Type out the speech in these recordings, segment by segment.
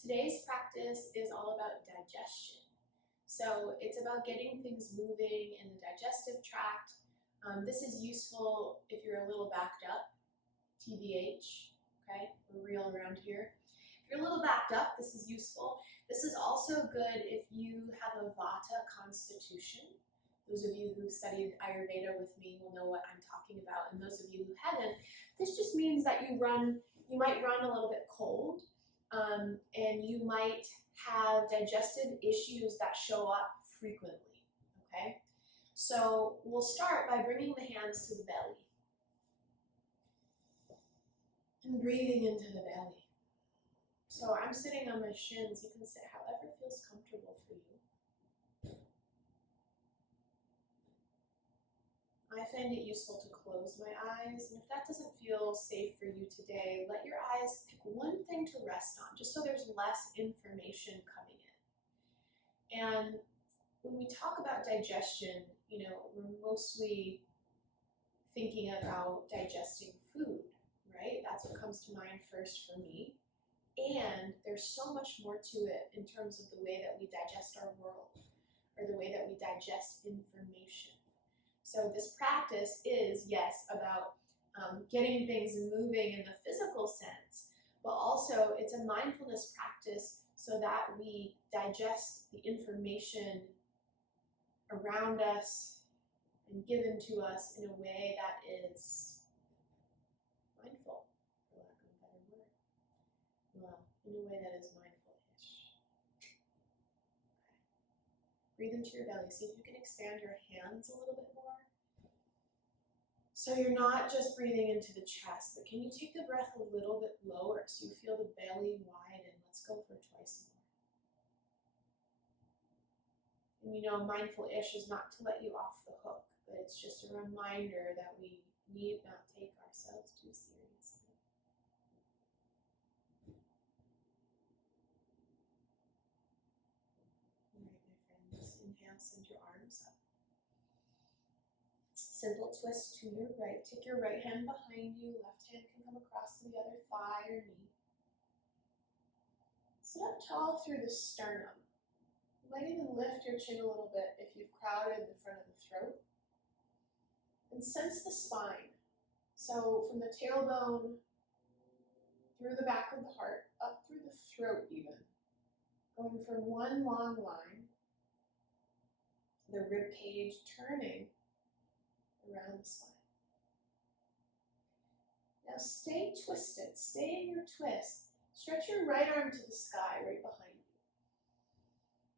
Today's practice is all about digestion. So it's about getting things moving in the digestive tract. This is useful if you're a little backed up, TBH, okay? We're real around here. If you're a little backed up, this is useful. This is also good if you have a Vata constitution. Those of you who studied Ayurveda with me will know what I'm talking about, and those of you who haven't, this just means that you might run a little bit cold, and you might have digestive issues that show up frequently, okay? So we'll start by bringing the hands to the belly and breathing into the belly. So I'm sitting on my shins. You can sit however feels comfortable for you. I find it useful to close my eyes, and if that doesn't feel safe for you today, let your eyes pick one thing to rest on, just so there's less information coming in. And when we talk about digestion, we're mostly thinking about digesting food, right? That's what comes to mind first for me. And there's so much more to it in terms of the way that we digest our world, or the way that we digest information. So this practice is, yes, about getting things moving in the physical sense, but also it's a mindfulness practice so that we digest the information around us and given to us in a way that is mindful, for lack of a better word. Well, in a way that is mindful-ish. Okay. Breathe into your belly. See if you can expand your hands a little bit more. So you're not just breathing into the chest, but can you take the breath a little bit lower so you feel the belly widen? Let's go for twice more. And mindful-ish is not to let you off the hook, but it's just a reminder that we need not take ourselves too seriously. All right, my friends, inhale, send your arms up. Simple twist to your right. Take your right hand behind you. Left hand can come across to the other thigh or knee. Sit up tall through the sternum. You might even lift your chin a little bit if you've crowded the front of the throat. And sense the spine. So from the tailbone, through the back of the heart, up through the throat even. Going for one long line. The rib cage turning around the spine. Now stay twisted, stay in your twist. Stretch your right arm to the sky right behind you.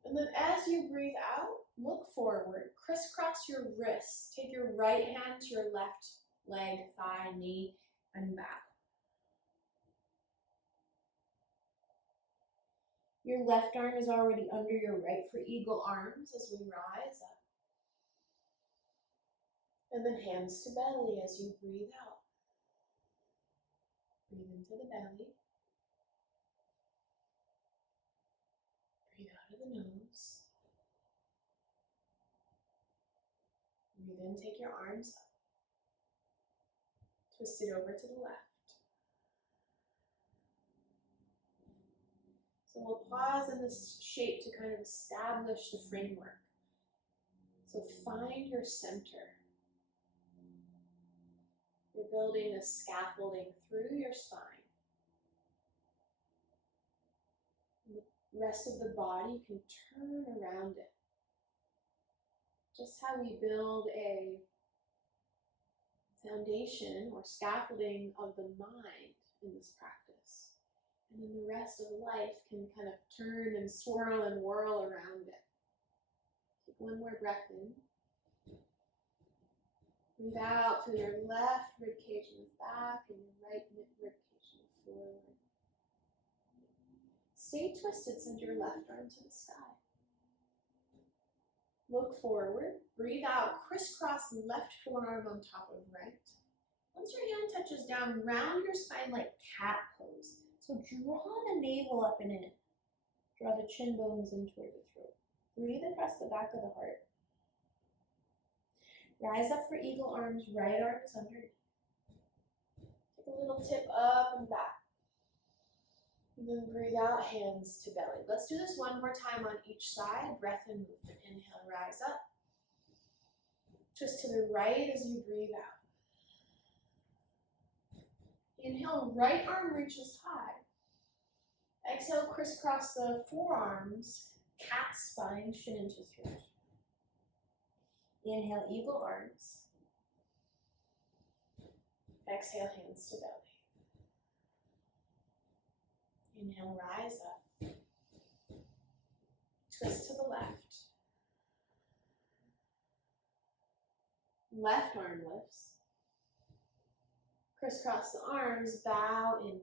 And then as you breathe out, look forward, crisscross your wrists. Take your right hand to your left leg, thigh, knee, and back. Your left arm is already under your right for eagle arms as we rise up. And then hands to belly as you breathe out. Breathe into the belly. Breathe out of the nose. Breathe in, take your arms up. Twist it over to the left. So we'll pause in this shape to kind of establish the framework. So find your center. You're building a scaffolding through your spine. And the rest of the body can turn around it. Just how we build a foundation or scaffolding of the mind in this practice. And then the rest of life can kind of turn and swirl and whirl around it. Take one more breath in. Breathe out, feel your left rib cage move back and your right rib cage move forward. Stay twisted, send your left arm to the sky. Look forward, breathe out, crisscross left forearm on top of right. Once your hand touches down, round your spine like cat pose. So draw the navel up and in. Draw the chin bones in toward the throat. Breathe across the back of the heart. Rise up for eagle arms, right arm is underneath. Take a little tip up and back. And then breathe out, hands to belly. Let's do this one more time on each side. Breath and movement. Inhale, rise up. Twist to the right as you breathe out. Inhale, right arm reaches high. Exhale, crisscross the forearms, cat spine, chin into throat. Inhale, eagle arms. Exhale, hands to belly. Inhale, rise up. Twist to the left. Left arm lifts. Crisscross the arms, bow inward.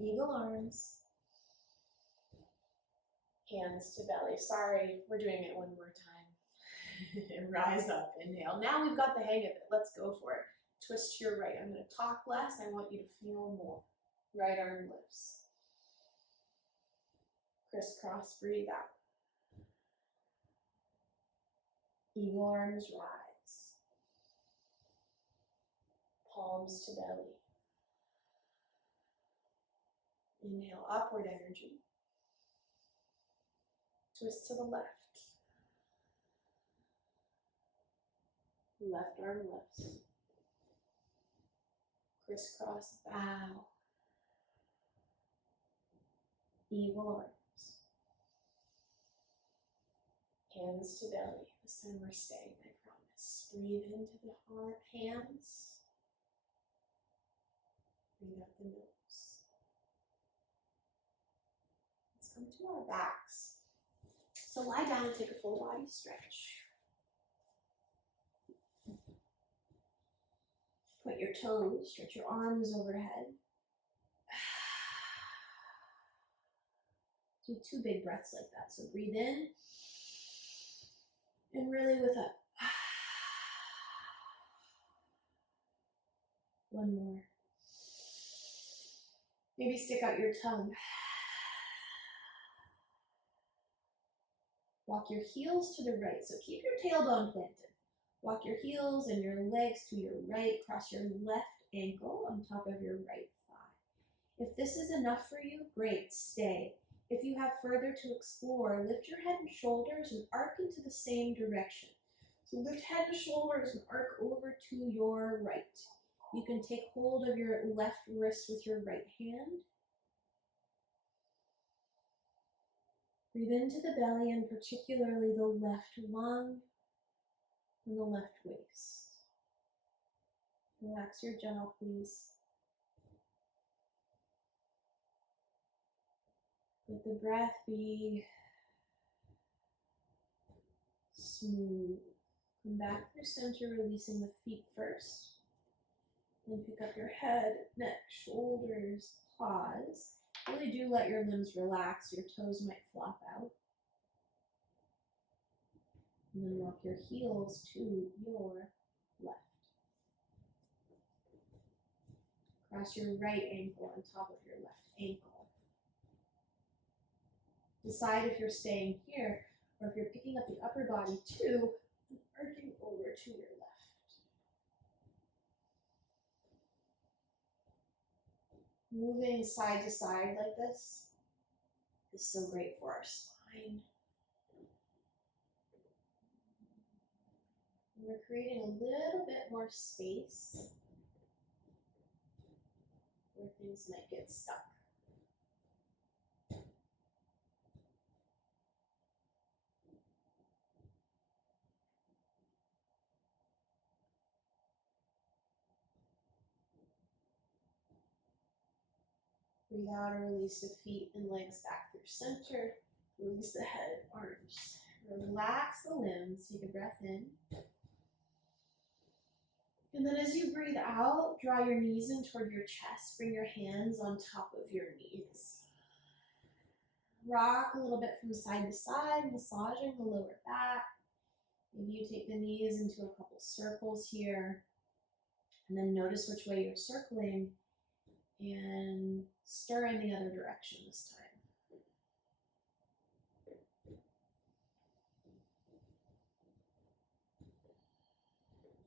Eagle arms. Hands to belly. Sorry, we're doing it one more time. And rise up, inhale. Now we've got the hang of it. Let's go for it. Twist to your right. I'm going to talk less. I want you to feel more. Right arm lifts. Crisscross, breathe out. Eagle arms rise. Palms to belly. Inhale, upward energy. Twist to the left. Left arm lifts. Crisscross, bow. Eagle arms. Hands to belly. This time we're staying, I promise. Breathe into the heart, hands. Breathe out the nose. Let's come to our backs. So lie down and take a full body stretch. Point your toes, stretch your arms overhead. Do 2 big breaths like that. So breathe in, and really with a one more. Maybe stick out your tongue. Walk your heels to the right. So keep your tailbone planted. Walk your heels and your legs to your right. Cross your left ankle on top of your right thigh. If this is enough for you, great, stay. If you have further to explore, lift your head and shoulders and arc into the same direction. So lift head and shoulders and arc over to your right. You can take hold of your left wrist with your right hand. Breathe into the belly and particularly the left lung and the left waist. Relax your jaw, please. Let the breath be smooth. Come back through center, releasing the feet first. Then pick up your head, neck, shoulders, pause. Really do let your limbs relax. Your toes might flop out. And then walk your heels to your left. Cross your right ankle on top of your left ankle. Decide if you're staying here or if you're picking up the upper body too and arcing over to your left. Moving side to side like this is so great for our spine. And we're creating a little bit more space where things might get stuck. Breathe out and release the feet and legs back through center. Release the head, arms. Relax the limbs. Take a breath in. And then as you breathe out, draw your knees in toward your chest. Bring your hands on top of your knees. Rock a little bit from side to side, massaging the lower back. Maybe you take the knees into a couple circles here. And then notice which way you're circling. And stir in the other direction this time.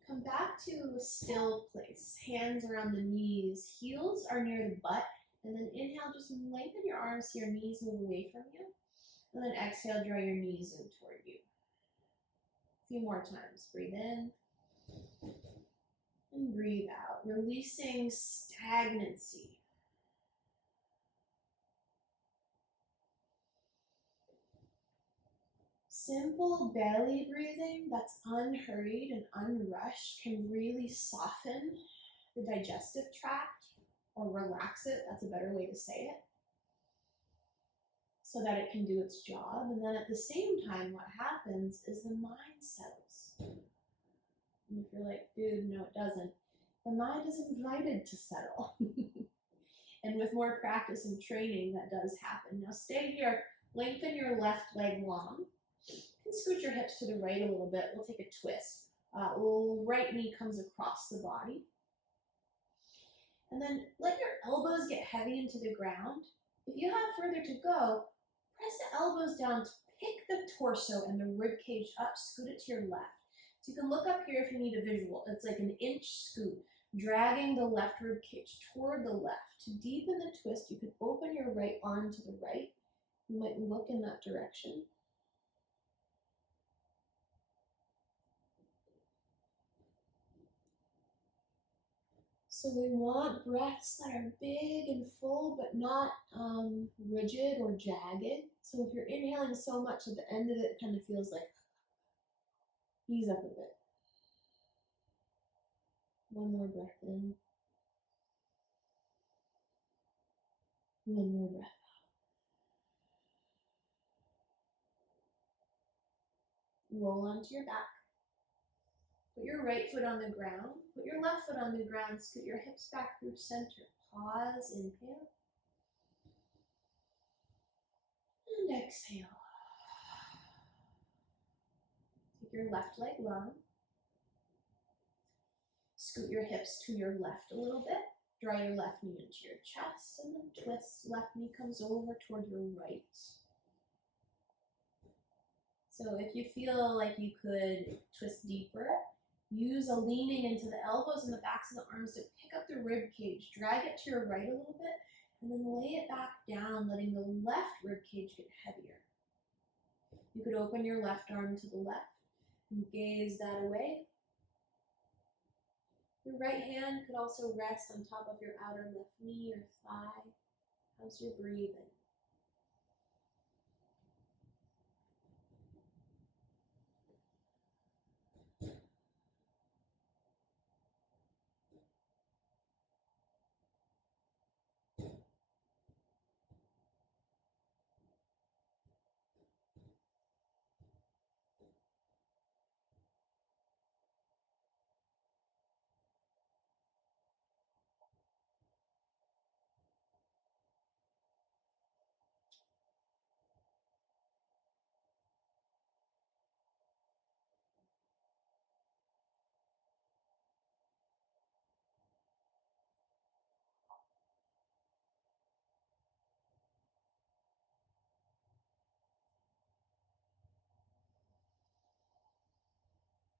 Come back to a still place. Hands around the knees. Heels are near the butt And then inhale, just lengthen your arms so your knees move away from you. And then exhale, draw your knees in toward you. A few more times. Breathe in. And breathe out, releasing stagnancy. Simple belly breathing that's unhurried and unrushed can really soften the digestive tract, or relax it, that's a better way to say it, so that it can do its job. And then at the same time, what happens is the mind settles. And if you're like, dude, no, it doesn't, the mind is invited to settle. And with more practice and training, that does happen. Now stay here, lengthen your left leg long, and scoot your hips to the right a little bit. We'll take a twist. Right knee comes across the body. And then let your elbows get heavy into the ground. If you have further to go, press the elbows down to pick the torso and the rib cage up, scoot it to your left. So you can look up here if you need a visual. It's like an inch scoot, dragging the left rib cage toward the left. To deepen the twist, you could open your right arm to the right. You might look in that direction. So we want breaths that are big and full, but not rigid or jagged. So if you're inhaling so much at the end of it, kind of feels like, ease up a bit. One more breath in. One more breath out. Roll onto your back. Put your right foot on the ground. Put your left foot on the ground. Scoot your hips back through center. Pause, inhale. And exhale. Take your left leg long. Scoot your hips to your left a little bit. Draw your left knee into your chest and then twist. Left knee comes over toward your right. So if you feel like you could twist deeper, use a leaning into the elbows and the backs of the arms to pick up the rib cage. Drag it to your right a little bit and then lay it back down, letting the left rib cage get heavier. You could open your left arm to the left and gaze that away. Your right hand could also rest on top of your outer left knee or thigh. How's your breathing?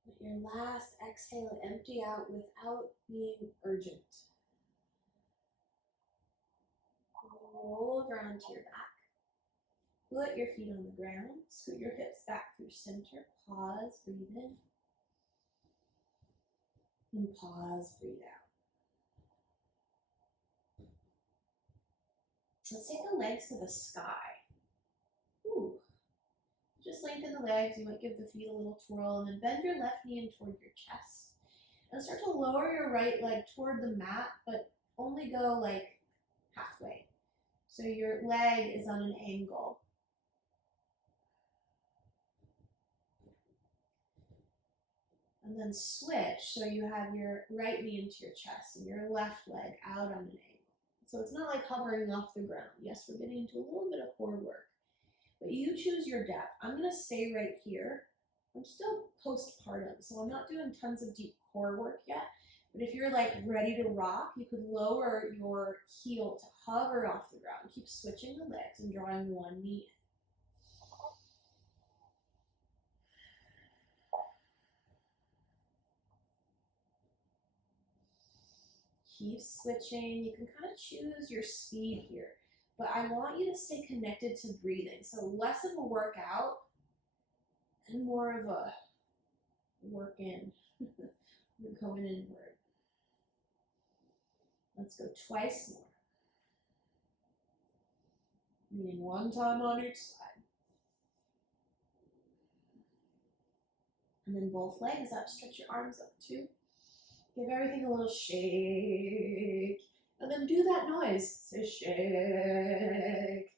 Let your last exhale empty out without being urgent. Roll over onto your back. Put your feet on the ground. Scoot your hips back through center. Pause, breathe in. And pause, breathe out. Let's take the legs to the sky. Ooh. Just lengthen the legs. You might give the feet a little twirl and then bend your left knee in toward your chest. And start to lower your right leg toward the mat, but only go like halfway. So your leg is on an angle. And then switch so you have your right knee into your chest and your left leg out on an angle. So it's not like hovering off the ground. Yes, we're getting into a little bit of core work. But you choose your depth. I'm going to stay right here. I'm still postpartum, so I'm not doing tons of deep core work yet. But if you're like ready to rock, you could lower your heel to hover off the ground. Keep switching the legs and drawing one knee in. Keep switching. You can kind of choose your speed here, but I want you to stay connected to breathing. So less of a workout and more of a work in. We're going inward. Let's go twice more. Meaning one time on each side. And then both legs up, stretch your arms up too. Give everything a little shake. And then do that noise. So shake.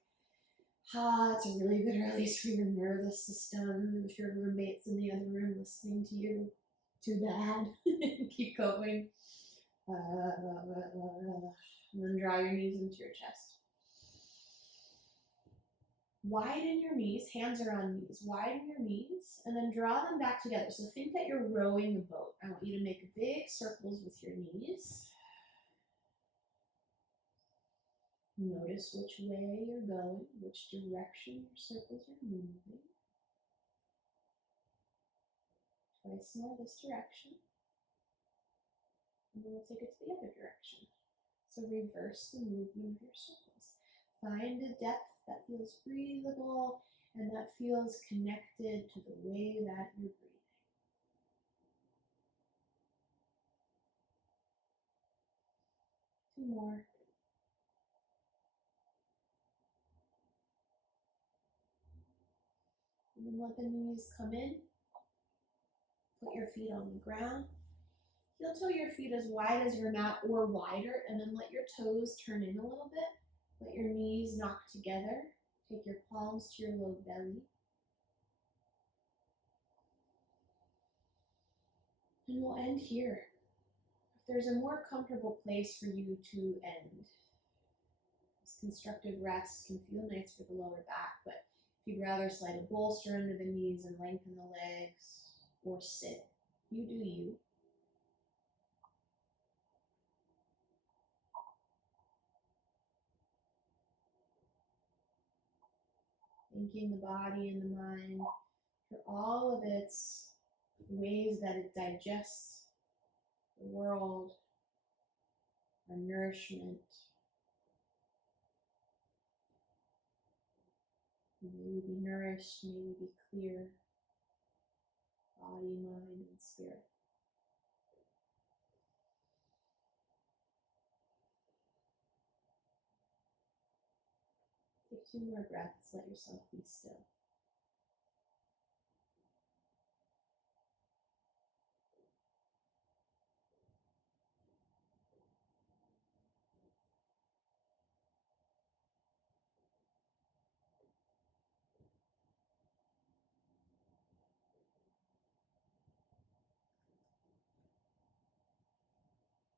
It's a really good release for your nervous system. If your roommate's in the other room listening to you, too bad. Keep going. And then draw your knees into your chest. Widen your knees, hands are on knees. Widen your knees and then draw them back together. So think that you're rowing a boat. I want you to make big circles with your knees. Notice which way you're going, which direction your circles are moving. Twice more this direction. And then we'll take it to the other direction. So reverse the movement of your circles. Find a depth that feels breathable and that feels connected to the way that you're breathing. Two more. And then let the knees come in. Put your feet on the ground. Heel toe your feet as wide as your mat or wider, and then let your toes turn in a little bit. Let your knees knock together. Take your palms to your low belly. And we'll end here. If there's a more comfortable place for you to end, this constructive rest can feel nice for the lower back, but if you'd rather slide a bolster under the knees and lengthen the legs, or sit, you do you. Thanking the body and the mind for all of its ways that it digests the world, our nourishment. May we be nourished, may we be clear, body, mind, and spirit. Take 2 more breaths, let yourself be still.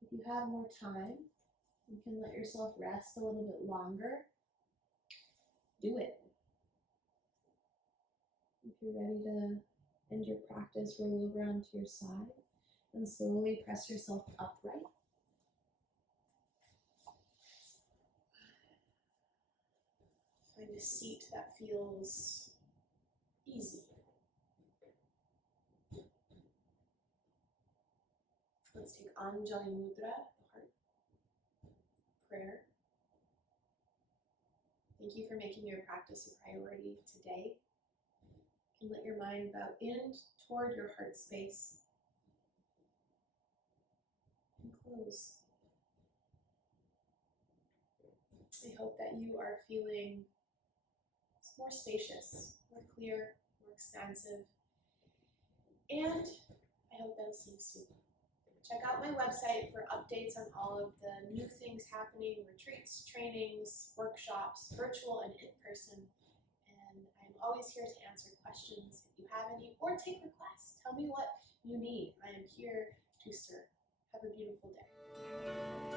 If you have more time, you can let yourself rest a little bit longer. Do it. If you're ready to end your practice, roll over onto your side and slowly press yourself upright. Find a seat that feels easy. Let's take Anjali Mudra, the heart, prayer. Thank you for making your practice a priority today. You can let your mind bow in toward your heart space and close. I hope that you are feeling more spacious, more clear, more expansive, and I hope that you'll see you soon. Check out my website for updates on all of the new things happening, retreats, trainings, workshops, virtual and in person. And I'm always here to answer questions if you have any, or take requests. Tell me what you need. I am here to serve. Have a beautiful day.